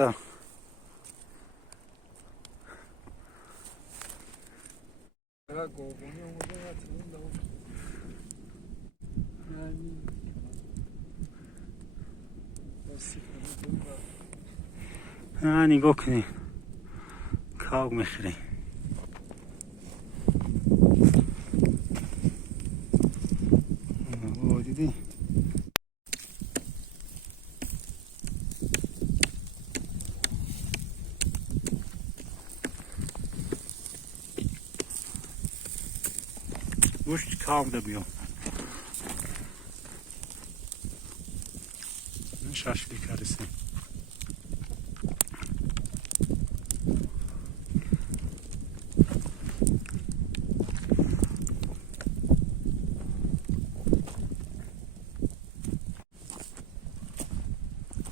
رفتم. نگاه کنید کاغ میخوریم. دیدی گوشت کاغ da بیام شاشلیک هستیم.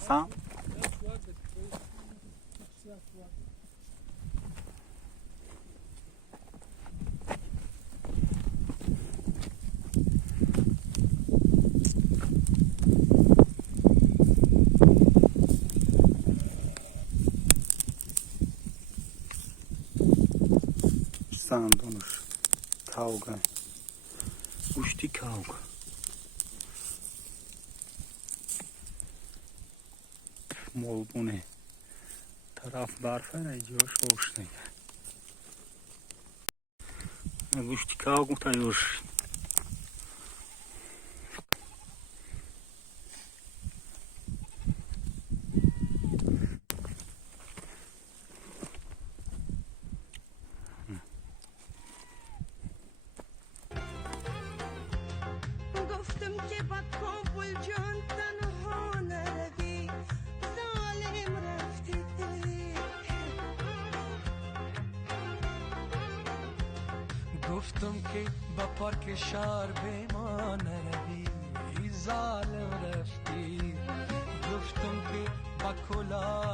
Sam? Sandonuş, kavga, uçti kavga. Molbune, taraf barfa ne diyor, hoş ne? Uçti kavga tayor. گفتم که با پارک شهر به ما نروی ظالم رفتی. گفتم که با کلاه